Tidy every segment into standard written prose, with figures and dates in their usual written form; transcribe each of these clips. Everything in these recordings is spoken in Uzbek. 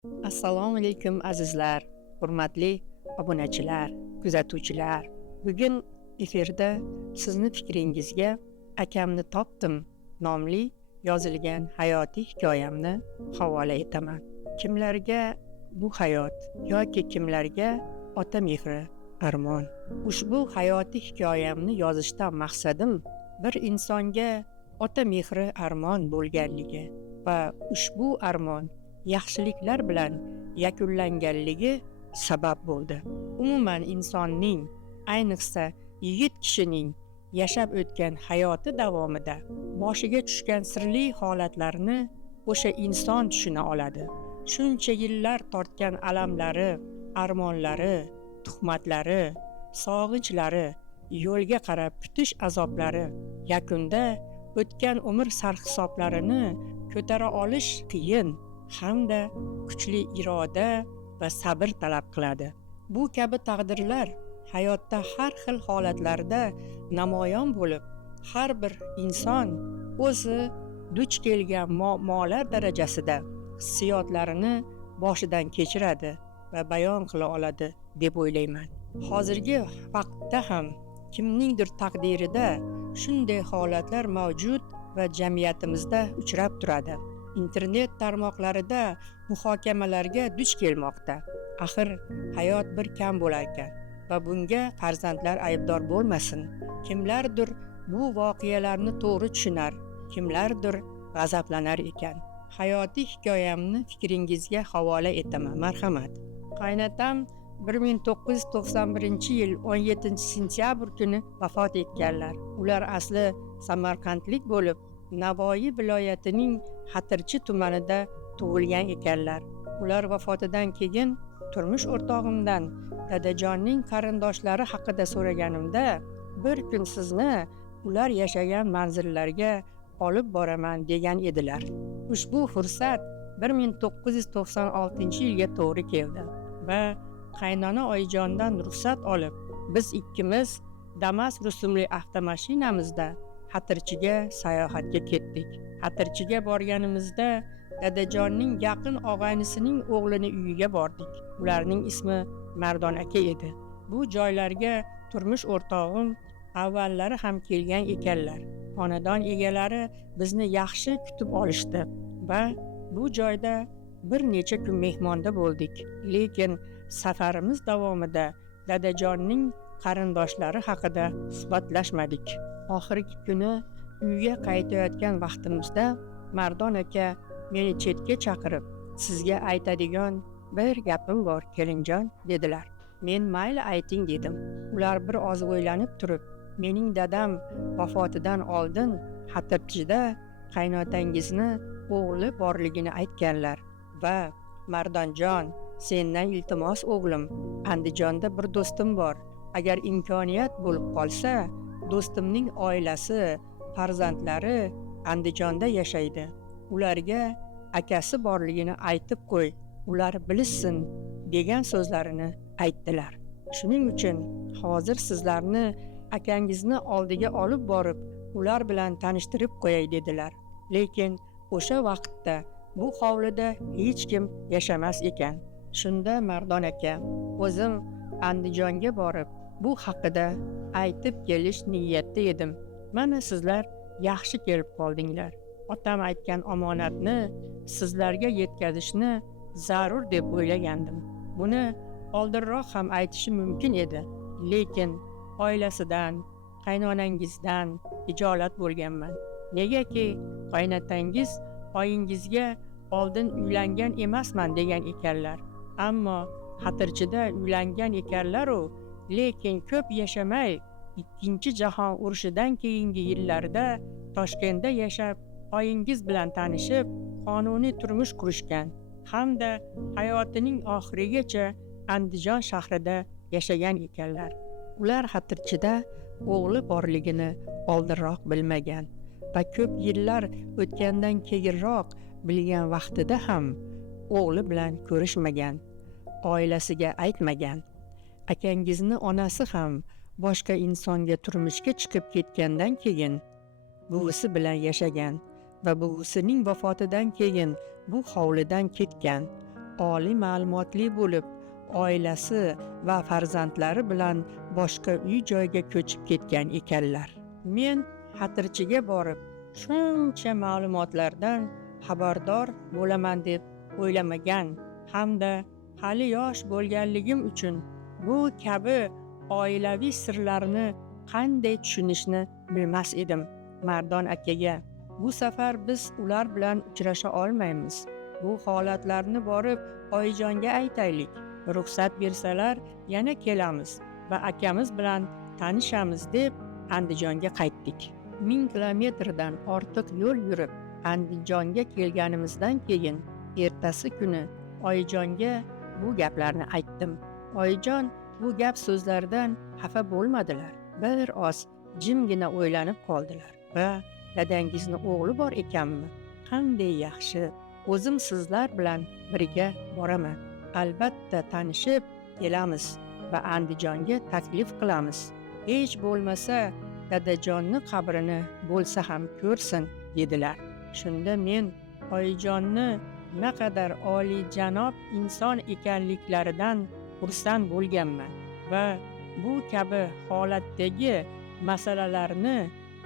Assalomu alaykum azizlar, hurmatli obunachilar, kuzatuvchilar. Bugun efirda sizni fikringizga Akamni topdim nomli yozilgan hayotiy hikoyamni havola etaman. Kimlarga bu hayot yoki kimlarga ota mehri armon. Ushbu hayotiy hikoyamni yozishdan maqsadim bir insonga ota mehri armon bo'lganligi va ushbu armon yaxshiliklar bilan yakunlanganligi sabab bo'ldi. Umuman insonning, ayniqsa yigit kishining yashab o'tgan hayoti davomida boshiga tushgan sirli holatlarni o'sha inson tushuna oladi. Shuncha yillar tortgan alamlari, armonlari, tuhmatlari, sog'inchlari, yo'lga qarab kutish azoblari, yakunda o'tgan umr sarhisoblarini ko'tara olish qiyin hamda kuchli iroda va sabr talab qiladi. Bu kabi taqdirlar hayotda har xil holatlarda namoyon bo'lib, har bir inson o'zi duch kelgan muammolar darajasida hissiyotlarini boshidan kechiradi va bayon qila oladi deb o'ylayman. Hozirgi vaqtda ham kimningdir taqdirida shunday holatlar mavjud va jamiyatimizda uchrab turadi. Internet tarmoqlarida muhokamalarga duch kelmoqda. Axir hayot bir kam bo'larkan va bunga farzandlar aybdor bo'lmasin. Kimlardir bu voqealarni to'g'ri tushunar, kimlardir g'azablanar ekan. Hayotiy hikoyamni fikringizga havola etaman, marhamat. Qaynatam 1991-yil 17-sentyabr kuni vafot etganlar. Ular asli samarqandlik bo'lib, Navoiy viloyatining Xatirchi tumanida tug'ilgan ekanlar. Ular vafotidan keyin turmush o'rtog'imdan dadajonning qarindoshlari haqida so'raganimda, bir kun sizni ular yashagan manzillarga olib boraman degan edilar. Ushbu fursat 1996-yilga to'g'ri keldi va qaynona oyijondan ruxsat olib, biz ikkimiz Damas rusumli avtomashinamizda Xatirchiga sayohatga ketdik. Xatirchiga borganimizda dadajonning yaqin og'aynisining o'g'lini uyiga bordik. Ularning ismi Mardon aka edi. Bu joylarga turmush o'rtog'im avvallari ham kelgan ekanlar. Xonadon egalari bizni yaxshi kutib olishdi va bu joyda bir necha kun mehmonda bo'ldik. Lekin safarimiz davomida dadajonning qarindoshlari haqida suhbatlashmadik. Oxirgi kuni uyga qaytayotgan vaqtimizda Mardon aka meni chetga chaqirib, sizga aytadigan bir gapim bor kelinjon dedilar. Men mayli ayting dedim. Ular bir oz o'ylanib turib, mening dadam vafotidan oldin Xatirchida qaynotangizni o'g'li borligini aytganlar va Mardonjon, sendan iltimos o'g'lim, Andijonda bir do'stim bor. Agar imkoniyat bo'lib qolsa, do'stimning oilasi, farzandlari Andijonda yashaydi. Ularga akasi borligini aytib qo'y, ular bilishsin degan so'zlarini aytdilar. Shuning uchun hozir sizlarni akangizni oldiga olib borib, ular bilan tanishtirib qo'yay dedilar. Lekin o'sha vaqtda bu hovlida hech kim yashamas ekan. Shunda Mardon aka, o'zim Andijonga borib, bu haqida aytib kelish niyatda edim. Mana sizlar yaxshi kelib qoldinglar. Otam aytgan omonatni sizlarga yetkazishni zarur deb o'ylagandim. Buni oldinroq ham aytishi mumkin edi. Lekin oilasidan, qaynonangizdan hijolat bo'lganman. Negaki qaynotangiz oyingizga oldin uylangan emasman degan ekanlar. Ammo Xatirchida uylangan ekanlar-u, lekin ko'p yashamay, Ikkinchi jahon urushidan keyingi yillarda Toshkentda yashab, oyingiz bilan tanishib, qonuniy turmush qurishgan hamda hayotining oxirigacha Andijon shahrida yashagan ekanlar. Ular Xatirchida o'g'li borligini oldinroq bilmagan va ko'p yillar o'tgandan keyinroq bilgan vaqtida ham o'g'li bilan ko'rishmagan, oilasiga aytmagan. Akangizni onasi ham boshqa insonga turmushga chiqib ketgandan keyin buvisi bilan yashagan va buvisining vafotidan keyin bu hovlidan ketgan. oliy ma'lumotli bo'lib, oilasi va farzandlari bilan boshqa uy-joyga ko'chib ketgan ekanlar. Men xatirchiga borib, shuncha ma'lumotlardan xabardor bo'laman deb o'ylamagan hamda hali yosh bo'lganligim uchun bu kabi oilaviy sirlarni qanday tushunishni bilmas edim. Mardon akaga, bu safar biz ular bilan uchrasha olmaymiz. Bu holatlarni borib oyijonga aytaylik. Ruxsat bersalar yana kelamiz va akamiz bilan tanishamiz deb Andijonga qaytdik. 1000 kilometrdan ortiq yo'l yurib Andijonga kelganimizdan keyin ertasi kuni oyijonga bu gaplarni aytdim. Oyijon bu gap so'zlardan xafa bo'lmadilar. Bir oz jimgina o'ylanib qoldilar va dadangizni o'g'li bor ekanmi? Qanday yaxshi. O'zim sizlar bilan birga boraman. Albatta tanishib kelamiz va Andijonga taklif qilamiz. Hech bo'lmasa dadajonning qabrini bo'lsa ham ko'rsin dedilar. Shunda men oyijonni naqadar oliyjanob inson ekanliklaridan xursand bo'lganman va bu kabi holatdagi masalalarni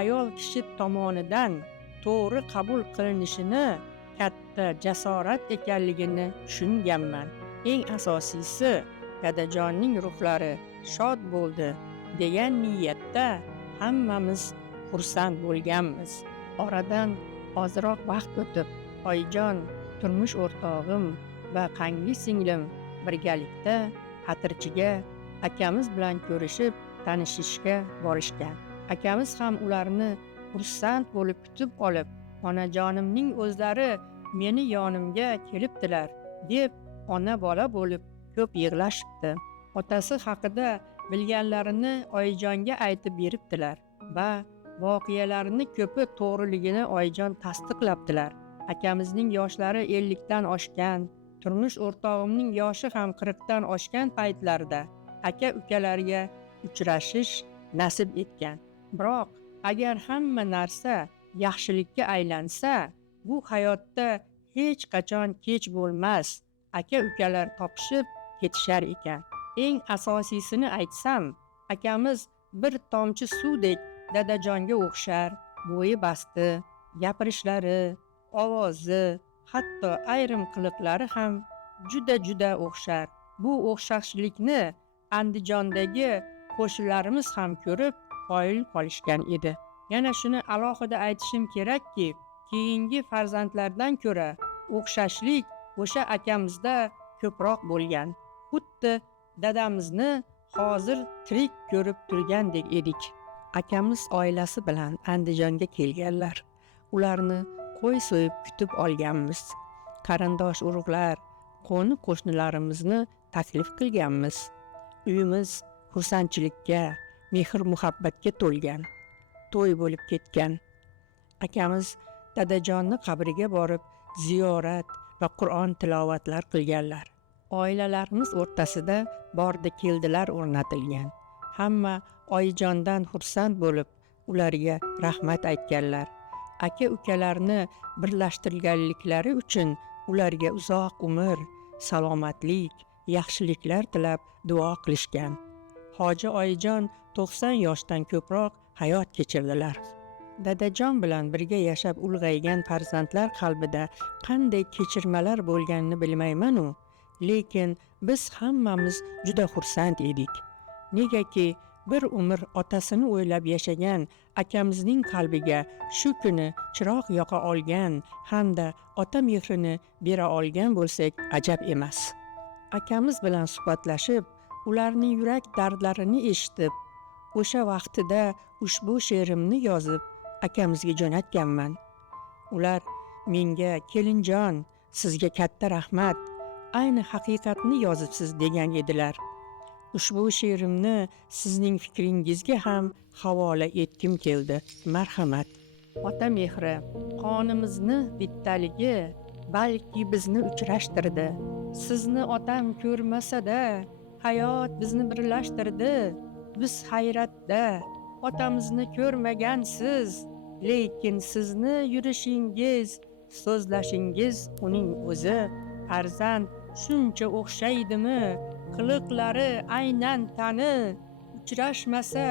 ayol kishi tomonidan to'g'ri qabul qilinishini katta jasorat ekanligini tushunganman. Eng asosiysi, dadajonning ruhlari shod bo'ldi degan niyatda hammamiz xursand bo'lganmiz. Oradan ozroq vaqt o'tib, oyijon, turmush o'rtog'im va qangli singlim birgalikda xatirchiga akamiz bilan ko'rishib, tanishishga borishgan. Akamiz ham ularni xursand bo'lib kutib olib, onajonimning o'zlari meni yonimga kelibdilar deb ona bola bo'lib ko'p yig'lashibdi. Otasi haqida bilganlarini oyijonga aytib beribdilar va voqealarni ko'pi to'g'riligini oyijon tasdiqlabdilar. Akamizning yoshlari 50 dan oshgan, turmush o'rtog'imning yoshi ham 40 dan oshgan paytlarda aka-ukalarga uchrashish nasib etgan. Biroq agar hamma narsa yaxshilikka aylansa, bu hayotda hech qachon kech bo'lmas. Aka-ukalar topishib ketishar ekan. Eng asosiysini aytsam, akamiz bir tomchi suvdek dadajonga o'xshar. Bo'yi basti, gapirishlari, ovozi, hatto ayrim qiliqlari ham juda o'xshar. Bu o'xshashlikni Andijondagi qo'shnilarimiz ham ko'rib qoyil qolishgan edi. Yana shuni alohida aytishim kerakki, keyingi farzandlardan ko'ra o'xshashlik o'sha akamizda ko'proq bo'lgan. Xuddi dadamizni hozir tirik ko'rib turgandek edik. Akamiz oilasi bilan Andijonga kelganlar. Ularni qo'y so'yib kutib olganmiz. Qarindosh urug'lar, qo'ni-qo'shnilarimizni taklif qilganmiz. Uyimiz xursandchilikka, mehr-muhabbatga to'lgan. To'y bo'lib ketgan. Akamiz dadajonni qabriga borib ziyorat va Qur'on tilovatlar qilganlar. Oilalarimiz o'rtasida bordi keldilar o'rnatilgan. Hamma oyijondan xursand bo'lib, ularga rahmat aytganlar. Aka-ukalarni birlashtirganliklari uchun ularga uzoq umr, salomatlik, yaxshiliklar tilab duo qilishgan. Hoji oyijon 90 yoshdan ko'proq hayot kechirdilar. Dadajon bilan birga yashab ulg'aygan farzandlar qalbida qanday kechirmalar bo'lganini bilmayman-u, lekin biz hammamiz juda xursand edik. Negaki bir umr otasini o'ylab yashagan akamizning qalbiga shu kuni chiroq yoqa olgan hamda ota mehrini bera olgan bo'lsak ajab emas. Akamiz bilan suhbatlashib, ularning yurak dardlarini eshitib, o'sha vaqtida ushbu she'rimni yozib akamizga jo'natganman. Ular menga kelinjon, sizga katta rahmat, ayni haqiqatni yozibsiz degan edilar. Ushbu she'rimni sizning fikringizga ham havola etkim keldi. Marhamat. Ota mehri, qonimizni bittaligi balki bizni uchrashtirdi. Sizni otam ko'rmasa-da, hayot bizni birlashtirdi. Biz hayratda otamizni ko'rmagansiz, lekin sizni yurishingiz, so'zlashingiz uning o'zi farzand shuncha o'xshaydimi qiliqlari aynan tani, uchrashmasa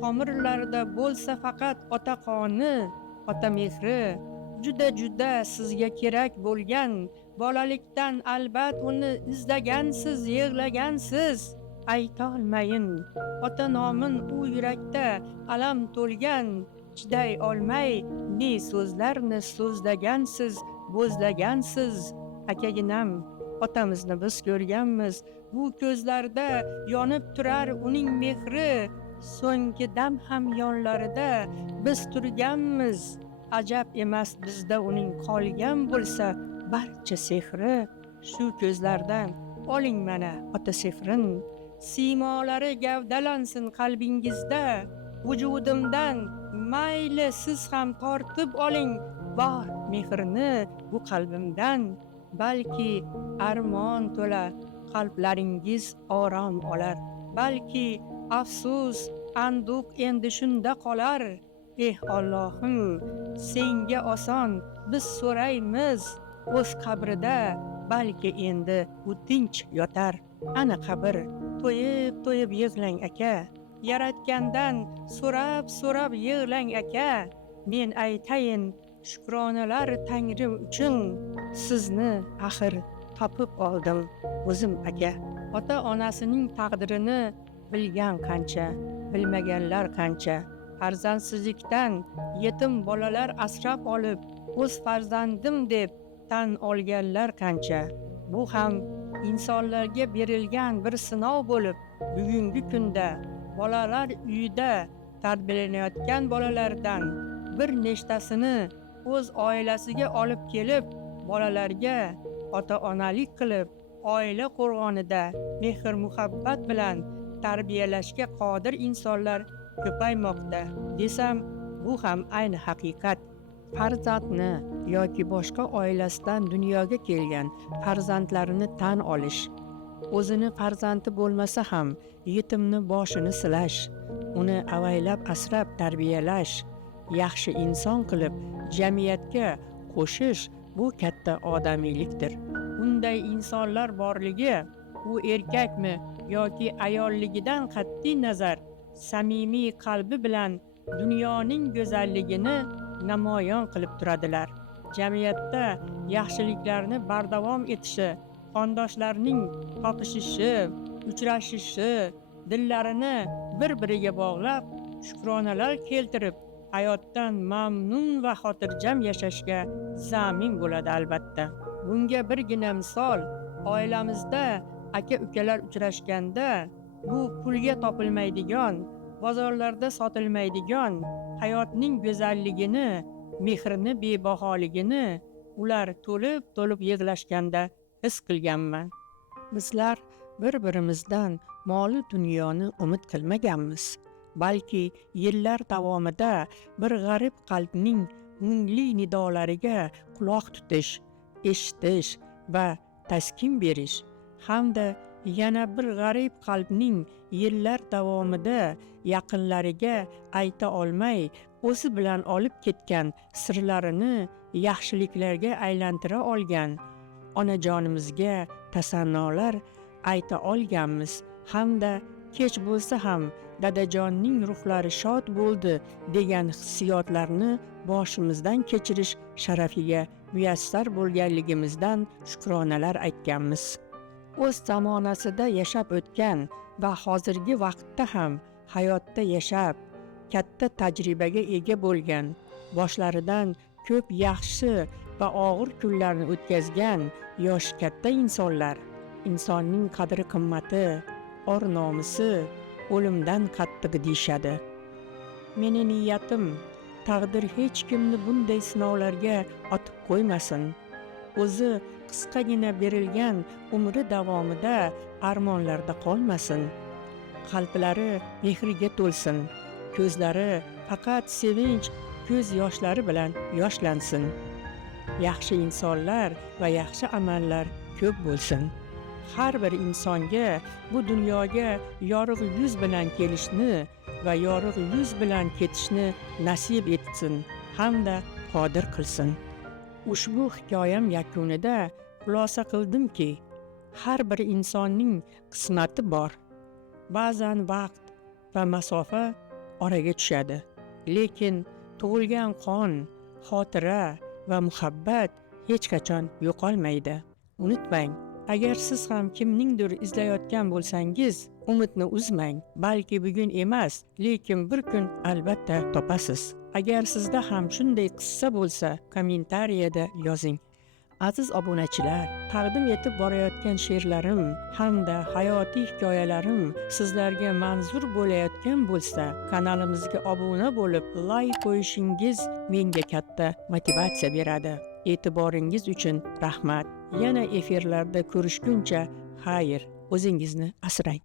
tomirlarida bo'lsa faqat ota qoni, ota mehri juda sizga kerak bo'lgan, bolalikdan albat uni izlagansiz, yig'lagansiz. Aytolmayin ota nomin u yurakda alam to'lgan, chiday olmay ne so'zlarni so'zlagansiz, bo'zlagansiz. Akaginam, otamizni biz ko'rganmiz, bu ko'zlarda yonib turar uning mehri, so'nggi dam ham yonlarida biz turganmiz. Ajab emas bizda uning qolgan bo'lsa barcha sehri. Shu ko'zlardan oling mana ota sehrin, simolari gavdalansin qalbingizda. Vujudimdan mayli siz ham tortib oling bor mehrni bu qalbimdan. Balki armon to'la qalblaringiz orom olar, balki afsus anduq endi shunda qolar. Allohim, senga oson biz so'raymiz, o'z qabrida balki endi u tinch yotar. Ana qabr, to'yib yig'lang aka, yaratgandan so'rab yig'lang aka. Men aytayin shukronalar Tangrim uchun, sizni axir topib oldim o'zim aka. Ota onasining taqdirini bilgan qancha, bilmaganlar qancha. Farzandsizlikdan yetim bolalar asrab olib, o'z farzandim deb tan olganlar qancha. Bu ham insonlarga berilgan bir sinov bo'lib, bugungi kunda bolalar uyida tarbiyalanayotgan bolalardan bir nechtasini o'z oilasiga olib kelib, bolalarga ota-onalik qilib, oila qo'rg'onida mehr muhabbat bilan tarbiyalashga qodir insonlar ko'paymoqda desam, bu ham ayni haqiqat. Farzandni yoki boshqa oilasidan dunyoga kelgan farzandlarini tan olish, o'zini farzandi bo'lmasa ham yetimni boshini silash, uni avaylab asrab tarbiyalash, yaxshi inson qilib jamiyatga qo'shish bu katta odamiylikdir. Bunday insonlar borligi u erkakmi yoki ayolligidan qat'iy nazar samimiy qalbi bilan dunyoning go'zalligini namoyon qilib turadilar. Jamiyatda yaxshiliklarni bardavom etishi, qondoshlarning topishishi, uchrashishi, dillarini bir-biriga bog'lab, shukronalar keltirib, hayotdan mamnun va xotirjam yashashga zamin bo'ladi albatta. Bunga birgina misol, oilamizda aka-ukalar uchrashganda bu pulga topilmaydigan, bozorlarda sotilmaydigan hayotning go'zalligini, mehrini, bebaholigini ular to'lib yig'lashganda his qilganman. Bizlar bir-birimizdan moli dunyoni umid qilmaganmiz, balki yillar davomida bir g'arib qalbning mungli nidolariga quloq tutish, eshitish va taskin berish hamda yana bir g'arib qalbning yillar davomida yaqinlariga ayta olmay o'zi bilan olib ketgan sirlarini yaxshiliklarga aylantira olgan onajonimizga tasannolar ayta olganmiz hamda kech bo'lsa ham dadajonning ruhlari shod bo'ldi degan hissiyotlarni boshimizdan kechirish sharafiga muyassar bo'lganligimizdan shukronalar aytganmiz. O'z zamonasida yashab o'tgan va hozirgi vaqtda ham hayotda yashab, katta tajribaga ega bo'lgan, boshlaridan ko'p yaxshi va og'ir kunlarni o'tkazgan yosh katta insonlar, insonning qadri qimmati, or nomusi o'limdan qattiq deyishadi. Meni niyatim, taqdir hech kimni bunday sinovlarga otib qo'ymasin. O'zi qisqagina berilgan umri davomida armonlarda qolmasin. Qalblari mehriga to'lsin, ko'zlari faqat sevinch ko'z yoshlari bilan yoshlansin. Yaxshi insonlar va yaxshi amallar ko'p bo'lsin. Har bir insonga bu dunyoga yorug' yuz bilan kelishni va yorug' yuz bilan ketishni nasib etsin hamda qodir qilsin. Ushbu hikoyam yakunida xulosa qildimki, Har bir insonning qismati bor. Ba'zan vaqt va masofa oraga tushadi. Lekin tug'ilgan qon, xotira va muhabbat hech qachon yo'qolmaydi. Unutmang, agar siz ham kimningdir izlayotgan bo'lsangiz, umidni uzmang. Balki bugun emas, lekin bir kun albatta topasiz. Agar sizda ham shunday qissa bo'lsa, kommentariyada yozing. Aziz obunachilar, taqdim etib borayotgan she'rlarim hamda hayotiy hikoyalarim sizlarga manzur bo'layotgan bo'lsa, kanalimizga obuna bo'lib, like qo'yishingiz menga katta motivatsiya beradi. E'tiboringiz uchun rahmat. Yana efirlarda ko'rishguncha xayr, o'zingizni asrang.